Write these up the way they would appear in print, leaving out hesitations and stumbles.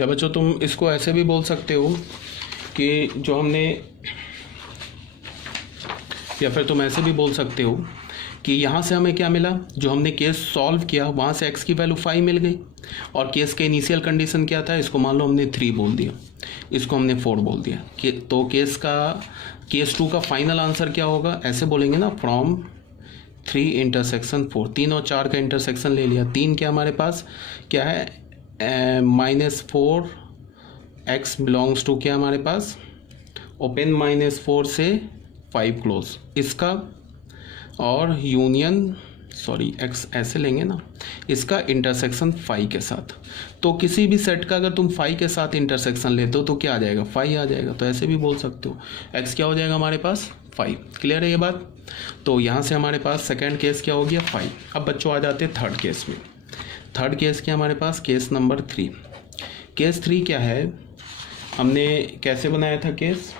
या बच्चों तुम इसको ऐसे भी बोल सकते हो कि जो हमने, या फिर तुम ऐसे भी बोल सकते हो कि यहाँ से हमें क्या मिला, जो हमने केस सॉल्व किया वहाँ से x की वैल्यू 5 मिल गई, और केस के इनिशियल कंडीशन क्या था, इसको मान लो हमने 3 बोल दिया, इसको हमने 4 बोल दिया कि तो केस 2 का फाइनल आंसर क्या होगा, ऐसे बोलेंगे ना, फ्रॉम 3 इंटरसेक्शन 4, 3 और 4 का इंटरसेक्शन ले लिया, 3 क्या हमारे पास क्या है, -4 x बिलोंग्स टू क्या हमारे पास, ओपन -4 से 5 क्लोज, इसका और यूनियन x ऐसे लेंगे ना, इसका इंटरसेक्शन 5 के साथ। तो किसी भी सेट का अगर तुम 5 के साथ इंटरसेक्शन लेते हो तो क्या आ जाएगा, 5 आ जाएगा। तो ऐसे भी बोल सकते हो x क्या हो जाएगा हमारे पास 5। क्लियर है ये बात। तो यहाँ से हमारे पास सेकंड केस क्या हो गया 5। अब बच्चों आ जाते हैं थर्ड केस में। थर्ड केस क्या हमारे पास, केस नंबर 3। केस 3 क्या है, हमने कैसे बनाया था केस,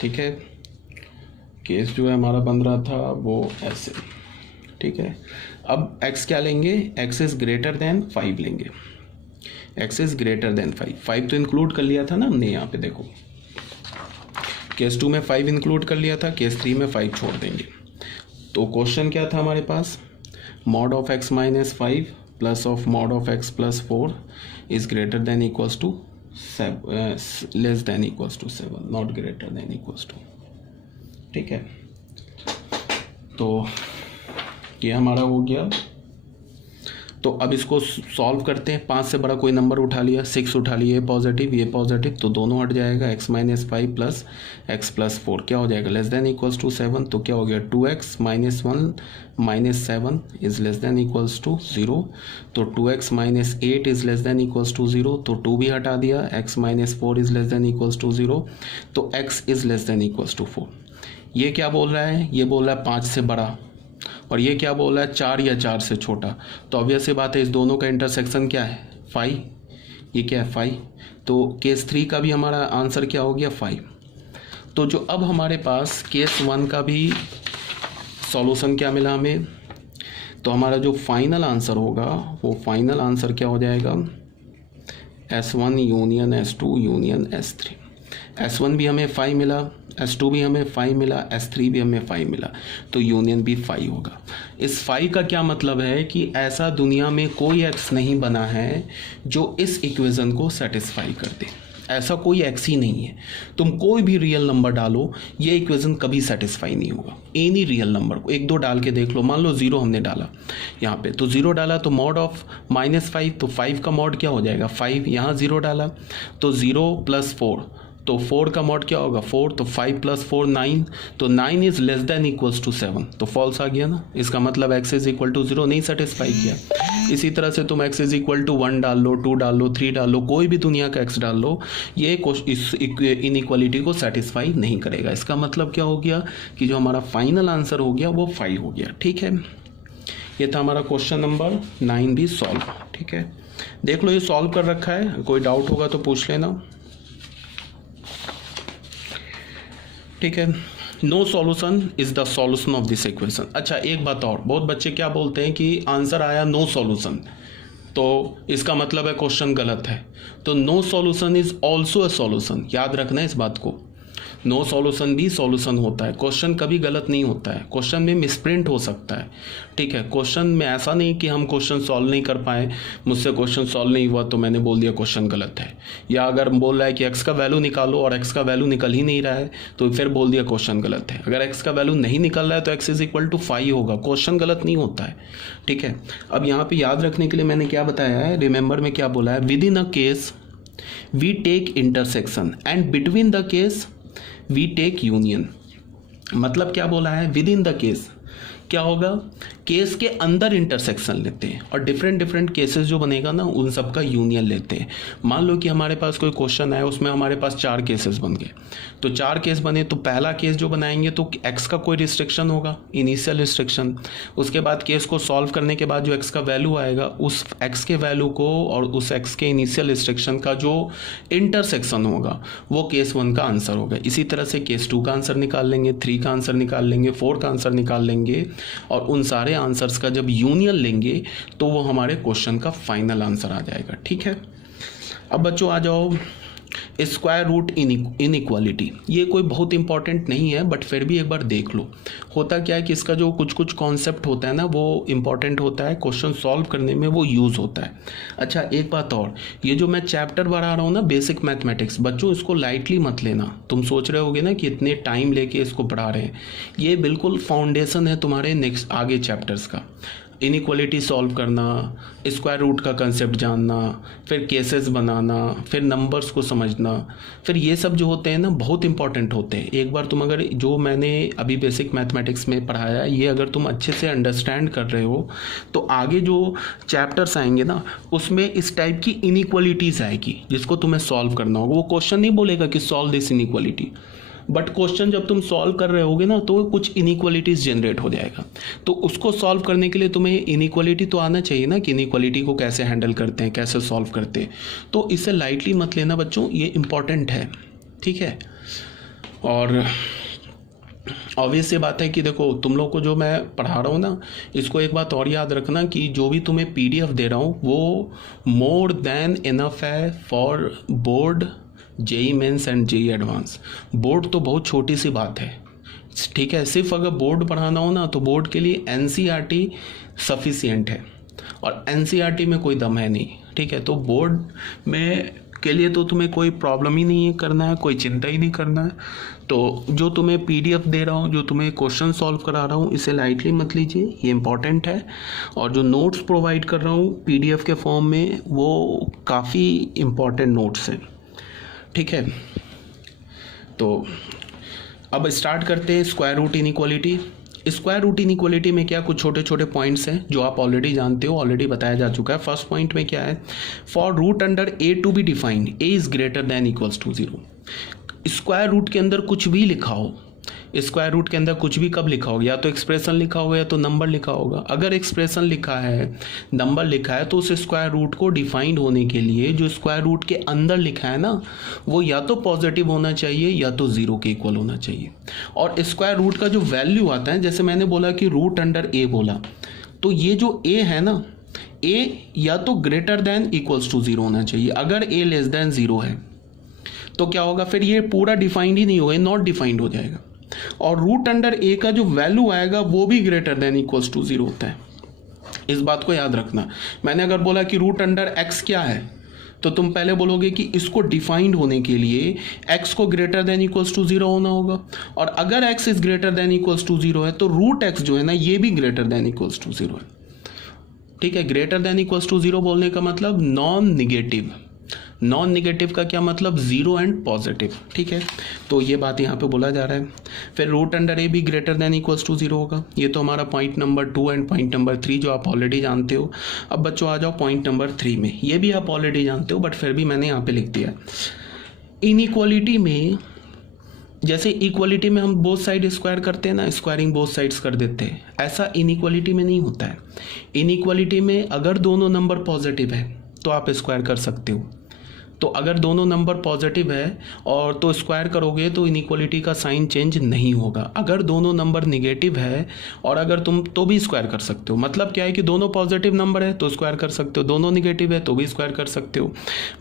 ठीक है, केस जो है हमारा बन रहा था वो ऐसे, ठीक है। अब x क्या लेंगे, x इज ग्रेटर देन 5 लेंगे, x इज ग्रेटर देन 5 तो इंक्लूड कर लिया था ना हमने, यहाँ पे देखो केस 2 में 5 इंक्लूड कर लिया था, केस 3 में 5 छोड़ देंगे। तो क्वेश्चन क्या था हमारे पास, mod of x minus 5 plus of mod of x plus 4 is greater than equals to less than equals to 7, not greater than equals to, ठीक है। तो ये हमारा हो गया। तो अब इसको सॉल्व करते हैं। 5 से बड़ा कोई नंबर उठा लिया, 6 उठा लिया, ये पॉजिटिव तो दोनों हट जाएगा, x minus 5 plus x plus 4 क्या हो जाएगा, लेस देन इक्वल्स टू 7। तो क्या हो गया 2x minus 1 minus 7 is less than equals to 0। तो 2x minus 8 is less than equals to 0, तो 2 भी हटा दिया, x minus 4 is less than equals to 0, तो x is less than equals to 4। ये क्या बोल रहा है, ये बोल रहा है 5 से बड़ा, और ये क्या बोल रहा है 4 या 4 से छोटा। तो ऑब्वियस सी बात है इस दोनों का इंटरसेक्शन क्या है 5, ये क्या है 5। तो केस 3 का भी हमारा आंसर क्या हो गया 5। तो जो अब हमारे पास केस 1 का भी सॉल्यूशन क्या मिला हमें, तो हमारा जो फाइनल आंसर होगा वो फाइनल आंसर क्या हो जाएगा, S1 union S2 union S3। S1 भी हमें 5 मिला, S2 भी हमें 5 मिला, S3 भी हमें 5 मिला, तो यूनियन भी 5 होगा। इस 5 का क्या मतलब है कि ऐसा दुनिया में कोई x नहीं बना है जो इस इक्वेशन को सेटिस्फाई कर दे, ऐसा कोई x ही नहीं है। तुम कोई भी रियल नंबर डालो, ये इक्वेशन कभी सेटिस्फाई नहीं होगा। एनी रियल नंबर को 1 2 डाल के देख लो, मान लो 0 हमने डाला यहाँ पे, तो 0 डाला तो मॉड ऑफ -5, तो 5 का मॉड क्या हो जाएगा 5, यहाँ 0 डाला तो 0 प्लस 4, तो 4 का मॉड क्या होगा 4, तो 5 प्लस 4 9, तो 9 is less than equals to 7, तो फॉल्स आ गया ना। इसका मतलब x इज इक्वल टू 0 नहीं सेटिस्फाई किया। इसी तरह से तुम x इज इक्वल टू 1 डाल लो, 2 डाल लो, 3 डाल लो, कोई भी दुनिया का x डाल लो, ये इस इनइक्वालिटी को सेटिस्फाई नहीं करेगा। इसका मतलब क्या हो गया कि जो हमारा फाइनल आंसर हो गया वो 5 हो गया, ठीक है। ये था हमारा क्वेश्चन नंबर 9 भी सॉल्व, ठीक है। देख लो ये सॉल्व कर रखा है, कोई डाउट होगा तो पूछ लेना, ठीक है। No solution is the solution of this equation. अच्छा एक बात और, बहुत बच्चे क्या बोलते हैं कि आंसर आया नो सॉल्यूशन, तो इसका मतलब है क्वेश्चन गलत है। तो no solution is also a solution, याद रखना इस बात को। नो सॉल्यूशन भी सॉल्यूशन होता है, क्वेश्चन कभी गलत नहीं होता है, क्वेश्चन में मिसप्रिंट हो सकता है, ठीक है। क्वेश्चन में ऐसा नहीं कि हम क्वेश्चन सॉल्व नहीं कर पाए, मुझसे क्वेश्चन सॉल्व नहीं हुआ तो मैंने बोल दिया क्वेश्चन गलत है, या अगर बोल रहा है कि x का वैल्यू निकालो और x का वैल्यू निकल ही नहीं रहा है तो फिर बोल दिया क्वेश्चन गलत है। अगर x का वैल्यू नहीं निकल रहा है तो x इज इक्वल टू 5 होगा, क्वेश्चन गलत नहीं होता है, ठीक है। अब यहाँ पे याद रखने के लिए मैंने क्या बताया है, रिमेंबर में क्या बोला है, with in a case we take intersection and between the case we take union. मतलब क्या बोला है, विद इन द केस क्या होगा, केस के अंदर इंटरसेक्शन लेते हैं और डिफरेंट केसेस जो बनेगा ना उन सब का यूनियन लेते हैं। मान लो कि हमारे पास कोई क्वेश्चन है, उसमें हमारे पास 4 केसेस बन गए, तो 4 केस बने, तो पहला केस जो बनाएंगे तो x का कोई रिस्ट्रिक्शन होगा, इनिशियल रिस्ट्रिक्शन। उसके बाद केस को सॉल्व करने के बाद जो x का वैल्यू आएगा उस x के वैल्यू को और उस x के इनिशियल रिस्ट्रिक्शन का जो इंटरसेक्शन होगा वो केस 1 का आंसर होगा। इसी तरह से केस 2 का आंसर निकाल लेंगे, 3 का आंसर निकाल लेंगे, 4 का आंसर निकाल लेंगे, और उन सारे सारे आंसर्स का जब यूनियन लेंगे तो वो हमारे क्वेश्चन का फाइनल आंसर आ जाएगा। ठीक है, अब बच्चों आ जाओ स्क्वायर रूट इनइक्वालिटी। ये कोई बहुत इंपॉर्टेंट नहीं है बट फिर भी एक बार देख लो। होता क्या है कि इसका जो कुछ कुछ कॉन्सेप्ट होता है ना वो इंपॉर्टेंट होता है, क्वेश्चन सॉल्व करने में वो यूज़ होता है। अच्छा एक बात और, ये जो मैं चैप्टर पढ़ा रहा हूँ ना बेसिक मैथमेटिक्स, बच्चों इसको लाइटली मत लेना। तुम सोच रहे होगे ना कि इतने टाइम लेके इसको पढ़ा रहे हैं, ये बिल्कुल फाउंडेशन है तुम्हारे नेक्स्ट आगे चैप्टर्स का। इनइक्वालिटी सॉल्व करना, स्क्वायर रूट का कंसेप्ट जानना, फिर केसेस बनाना, फिर नंबर्स को समझना, फिर ये सब जो होते हैं ना बहुत इंपॉर्टेंट होते हैं। एक बार तुम अगर जो मैंने अभी बेसिक मैथमेटिक्स में पढ़ाया है ये अगर तुम अच्छे से अंडरस्टैंड कर रहे हो तो आगे जो चैप्टर्स आएंगे ना उसमें इस टाइप की इनइक्वालिटीज़ आएगी जिसको तुम्हें सॉल्व करना होगा। वो क्वेश्चन नहीं बोलेगा कि solve this inequality, but question जब तुम सॉल्व कर रहे होगे ना तो कुछ इनइक्वालिटीज जनरेट हो जाएगा। तो उसको सॉल्व करने के लिए तुम्हें इनइक्वालिटी तो आना चाहिए ना कि इनइक्वालिटी को कैसे हैंडल करते हैं, कैसे सॉल्व करते हैं। तो इसे लाइटली मत लेना बच्चों, ये इंपॉर्टेंट है। ठीक है, और ऑब्वियस ये बात है कि देखो तुम लोग को जो मैं पढ़ा रहा हूँ ना इसको एक बात और याद रखना कि जो भी तुम्हें PDF दे रहा हूँ वो मोर देन इनफ है for board, JEE mains and JEE advance. Board तो बहुत छोटी सी बात है। ठीक है, सिर्फ अगर बोर्ड पढ़ाना हो ना तो बोर्ड के लिए NCERT सफिशिएंट है और NCERT में कोई दम है नहीं। ठीक है, तो बोर्ड में के लिए तो तुम्हें कोई प्रॉब्लम ही नहीं है करना है, कोई चिंता ही नहीं करना है। तो जो तुम्हें PDF दे रहा हूँ, जो तुम्हें क्वेश्चन सॉल्व करा रहा हूँ, इसे लाइटली मत लीजिए, ये इंपॉर्टेंट है। और जो नोट्स प्रोवाइड कर रहा हूँ PDF के फॉर्म में वो काफ़ी इम्पॉर्टेंट नोट्स हैं। ठीक है, तो अब स्टार्ट करते हैं square root inequality. Square root inequality में क्या कुछ छोटे छोटे पॉइंट्स हैं जो आप ऑलरेडी जानते हो, ऑलरेडी बताया जा चुका है। फर्स्ट पॉइंट में क्या है, for root under A to B defined A is greater than equals to 0। Square root के अंदर कुछ भी लिखा हो, स्क्वायर रूट के अंदर कुछ भी कब लिखा होगा, या तो एक्सप्रेशन लिखा होगा या तो नंबर लिखा होगा। अगर एक्सप्रेशन लिखा है, नंबर लिखा है, तो उस स्क्वायर रूट को डिफाइंड होने के लिए जो स्क्वायर रूट के अंदर लिखा है ना वो या तो पॉजिटिव होना चाहिए या तो 0 के इक्वल होना चाहिए। और स्क्वायर रूट का जो वैल्यू आता है, जैसे मैंने बोला कि रूट अंडर A बोला, तो ये जो A है ना, A या तो ग्रेटर देन इक्वल्स टू 0 होना चाहिए। अगर A लेस देन 0 है तो क्या होगा, फिर ये पूरा डिफाइंड ही नहीं होगा, नॉट डिफाइंड हो जाएगा। और रूट अंडर A का जो वैल्यू आएगा वो भी ग्रेटर देन इक्वल्स टू 0 होता है। इस बात को याद रखना। मैंने अगर बोला कि रूट अंडर X क्या है तो तुम पहले बोलोगे कि इसको डिफाइंड होने के लिए X को ग्रेटर देन इक्वल्स टू 0 होना होगा। और अगर X is greater than equals to 0 है तो रूट X जो है ना ये भी ग्रेटर देन इक्वल्स टू 0 है। ठीक है, ग्रेटर देन इक्वल्स टू 0 बोलने का मतलब नॉन निगेटिव। नॉन निगेटिव का क्या मतलब, 0 एंड पॉजिटिव। ठीक है, तो ये बात यहाँ पे बोला जा रहा है। फिर रूट अंडर A भी ग्रेटर देन इक्वल्स टू 0 होगा। ये तो हमारा point number 2 and point number 3 जो आप ऑलरेडी जानते हो। अब बच्चों आ जाओ पॉइंट नंबर 3 में, ये भी आप ऑलरेडी जानते हो बट फिर भी मैंने यहाँ पे लिख दिया। इनइक्वालिटी में जैसे इक्वालिटी में हम बोथ साइड स्क्वायर करते हैं ना, स्क्वायरिंग बोथ साइड्स कर देते हैं, ऐसा इनइक्वालिटी में नहीं होता है। इनइक्वालिटी में अगर दोनों नंबर पॉजिटिव है तो आप स्क्वायर कर सकते हो। तो अगर दोनों नंबर पॉजिटिव है और तो स्क्वायर करोगे तो इनइक्वालिटी का साइन चेंज नहीं होगा। अगर दोनों नंबर निगेटिव है और अगर तुम तो भी स्क्वायर कर सकते हो। मतलब क्या है कि दोनों पॉजिटिव नंबर है तो स्क्वायर कर सकते हो, दोनों निगेटिव है तो भी स्क्वायर कर सकते हो।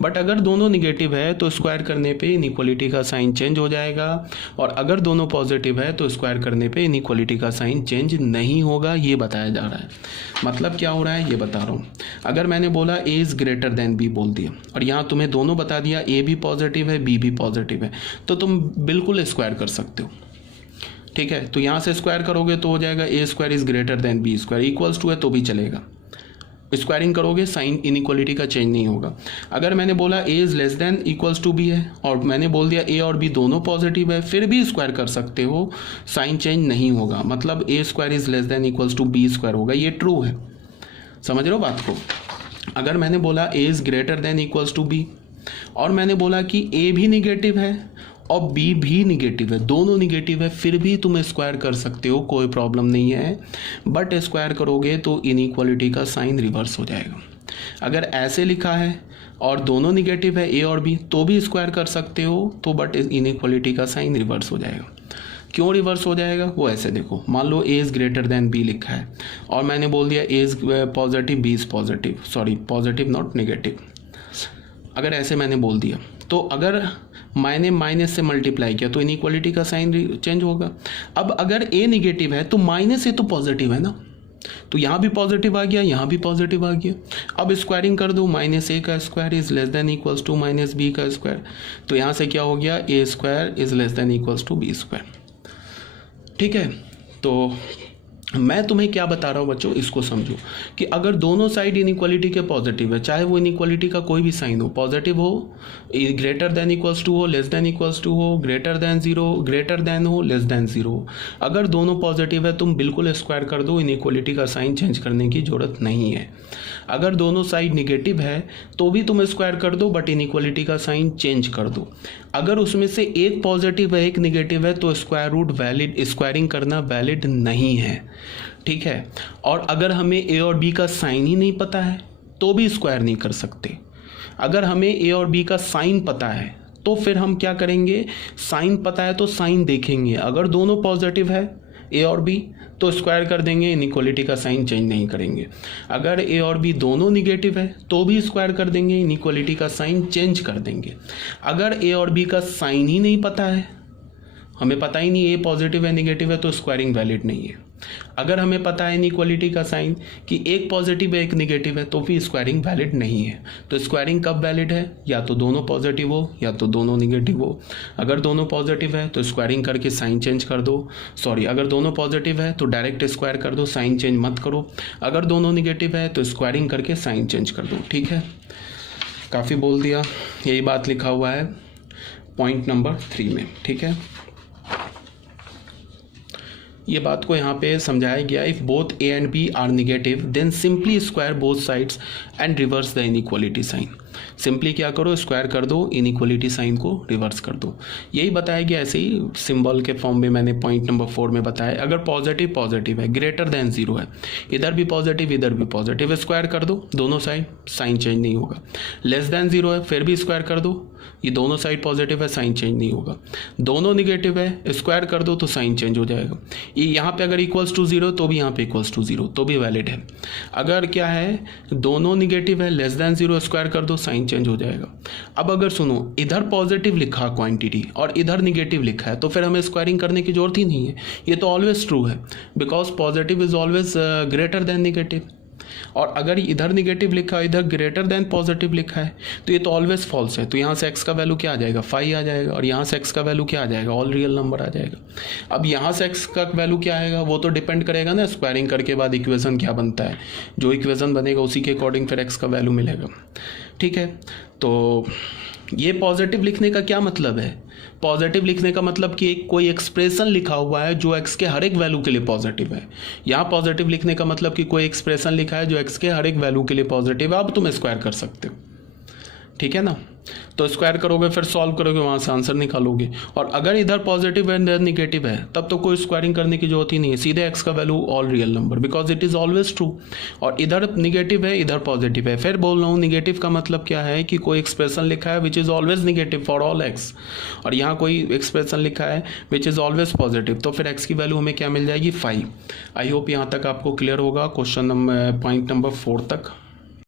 बट अगर दोनों निगेटिव है तो स्क्वायर करने पे इनइक्वालिटी का साइन चेंज हो जाएगा, और अगर दोनों पॉजिटिव है तो स्क्वायर करने पे इनइक्वालिटी का साइन चेंज नहीं होगा। ये बताया जा रहा है। मतलब क्या हो रहा है ये बता रहा हूँ। अगर मैंने बोला A is greater than B बोल दिया और यहाँ तुम्हें दोनों बता दिया, A भी पॉजिटिव है B भी पॉजिटिव है, तो तुम बिल्कुल स्क्वायर कर सकते हो। ठीक है, तो यहाँ से स्क्वायर करोगे तो हो जाएगा A square is greater than B square, equals to है तो भी चलेगा। स्क्वायरिंग करोगे साइन इनइक्वालिटी का चेंज नहीं होगा। अगर मैंने बोला A is less than equals to B है और मैंने बोल दिया A और B दोनों पॉजिटिव है, फिर भी स्क्वायर कर सकते हो, साइन चेंज नहीं होगा। मतलब A square is less than equals to B square होगा। ये ट्रू है, समझ रहे हो बात को। अगर मैंने बोला A is greater than equals to B और मैंने बोला कि A भी निगेटिव है और B भी निगेटिव है, दोनों निगेटिव है, फिर भी तुम स्क्वायर कर सकते हो, कोई प्रॉब्लम नहीं है। बट स्क्वायर करोगे तो इनइक्वालिटी का साइन रिवर्स हो जाएगा। अगर ऐसे लिखा है और दोनों निगेटिव है A और B तो भी स्क्वायर कर सकते हो, तो बट इनइक्वालिटी का साइन रिवर्स हो जाएगा। क्यों रिवर्स हो जाएगा वो ऐसे देखो, मान लो A is greater than B लिखा है और मैंने बोल दिया A is positive, B is positive, sorry positive not negative, अगर ऐसे मैंने बोल दिया तो अगर मैंने माइनस से मल्टीप्लाई किया तो इनइक्वालिटी का साइन चेंज होगा। अब अगर ए निगेटिव है तो माइनस ए तो पॉजिटिव है ना, तो यहाँ भी पॉजिटिव आ गया, यहाँ भी पॉजिटिव आ गया। अब स्क्वायरिंग कर दो, माइनस ए का square is less than equals to minus B का स्क्वायर, तो यहाँ से क्या हो गया, A square is less than equals to B square. ठीक है, तो मैं तुम्हें क्या बता रहा हूँ बच्चों, इसको समझो कि अगर दोनों साइड इनइक्वालिटी के पॉजिटिव है, चाहे वो इनइक्वालिटी का कोई भी साइन हो, पॉजिटिव हो, ग्रेटर देन इक्वल्स टू हो, लेस देन इक्वल्स टू हो, greater than zero, greater than हो, लेस देन जीरो, अगर दोनों पॉजिटिव है तुम बिल्कुल स्क्वायर कर दो, इनइक्वालिटी का साइन चेंज करने की जरूरत नहीं है। अगर दोनों साइड निगेटिव है तो भी तुम स्क्वायर कर दो, बट इनइक्वालिटी का साइन चेंज कर दो। अगर उसमें से एक पॉजिटिव है एक निगेटिव है तो स्क्वायर रूट वैलिड, स्क्वायरिंग करना वैलिड नहीं है। ठीक है, और अगर हमें ए और बी का साइन ही नहीं पता है तो भी स्क्वायर नहीं कर सकते। अगर हमें ए और बी का साइन पता है तो फिर हम क्या करेंगे, साइन पता है तो साइन देखेंगे, अगर दोनों पॉजिटिव है ए और बी तो स्क्वायर कर देंगे, इनइक्वालिटी का साइन चेंज नहीं करेंगे। अगर ए और बी दोनों निगेटिव है तो भी स्क्वायर कर देंगे, इनइक्वालिटी का साइन चेंज कर देंगे। अगर ए और बी का साइन ही नहीं पता है, हमें पता ही नहीं ए पॉजिटिव है निगेटिव है, तो स्क्वायरिंग वैलिड नहीं है। अगर हमें पता है इनइक्वालिटी का साइन कि एक पॉजिटिव है एक निगेटिव है तो भी स्क्वायरिंग वैलिड नहीं है। तो स्क्वायरिंग कब वैलिड है, या तो दोनों पॉजिटिव हो या तो दोनों निगेटिव हो। अगर दोनों पॉजिटिव है तो स्क्वायरिंग करके साइन चेंज कर दो, सॉरी अगर दोनों पॉजिटिव है तो डायरेक्ट स्क्वायर कर दो, साइन चेंज मत करो। अगर दोनों निगेटिव है तो स्क्वायरिंग करके साइन चेंज कर दो। ठीक है, काफ़ी बोल दिया, यही बात लिखा हुआ है पॉइंट नंबर 3 में। ठीक है, ये बात को यहाँ पे समझाया गया, if both A and B are negative then simply square both sides and reverse the inequality sign. Simply क्या करो, स्क्वायर कर दो, इनइक्वालिटी साइन को रिवर्स कर दो। यही बताया गया, ऐसे ही सिंबल के फॉर्म में मैंने पॉइंट नंबर 4 में बताया। अगर पॉजिटिव पॉजिटिव है, ग्रेटर देन जीरो है, इधर भी पॉजिटिव इधर भी पॉजिटिव, स्क्वायर कर दो दोनों साइड, साइन चेंज नहीं होगा। लेस देन जीरो है, फिर भी स्क्वायर कर दो, ये दोनों साइड पॉजिटिव है, साइन चेंज नहीं होगा। दोनों निगेटिव है, स्क्वायर कर दो तो साइन चेंज हो जाएगा। ये यहाँ पे अगर इक्वल्स टू जीरो तो भी यहाँ पे इक्वल्स टू जीरो तो भी वैलिड है। अगर क्या है, दोनों निगेटिव है, लेस देन जीरो, स्क्वायर कर दो, साइन चेंज हो जाएगा। अब अगर सुनो, इधर पॉजिटिव लिखा क्वांटिटी और इधर निगेटिव लिखा है तो फिर हमें स्क्वायरिंग करने की जरूरत ही नहीं है, ये तो ऑलवेज ट्रू है, because positive is always greater than negative. और अगर इधर निगेटिव लिखा है इधर ग्रेटर देन पॉजिटिव लिखा है तो ये तो ऑलवेज फॉल्स है। तो यहाँ से x का वैल्यू क्या आ जाएगा, 5 आ जाएगा, और यहाँ से x का वैल्यू क्या आ जाएगा, ऑल रियल नंबर आ जाएगा। अब यहाँ से x का वैल्यू क्या आएगा, वो तो डिपेंड करेगा ना स्क्वायरिंग करके बाद इक्वेशन क्या बनता है, जो इक्वेशन बनेगा उसी के अकॉर्डिंग फिर x का वैल्यू मिलेगा। ठीक है, तो ये पॉजिटिव लिखने का क्या मतलब है, पॉजिटिव लिखने का मतलब कि कोई एक्सप्रेशन लिखा हुआ है जो x के हर एक वैल्यू के लिए पॉजिटिव है। यहाँ पॉजिटिव लिखने का मतलब कि कोई एक्सप्रेशन लिखा है जो x के हर एक वैल्यू के लिए पॉजिटिव है, अब तुम स्क्वायर कर सकते हो। ठीक है ना, तो स्क्वायर करोगे फिर सॉल्व करोगे, वहाँ से आंसर निकालोगे। और अगर इधर पॉजिटिव है इधर निगेटिव है तब तो कोई स्क्वायरिंग करने की जरूरत ही नहीं है, सीधे x का value all real number, because it is always true. और इधर निगेटिव है इधर पॉजिटिव है, फिर बोल रहा हूँ निगेटिव का मतलब क्या है कि कोई एक्सप्रेशन लिखा है which is always negative for all x, और यहाँ कोई एक्सप्रेशन लिखा है विच इज़ ऑलवेज पॉजिटिव, तो फिर x की वैल्यू हमें क्या मिल जाएगी, 5। आई होप यहाँ तक आपको क्लियर होगा, क्वेश्चन नंबर पॉइंट नंबर 4 तक।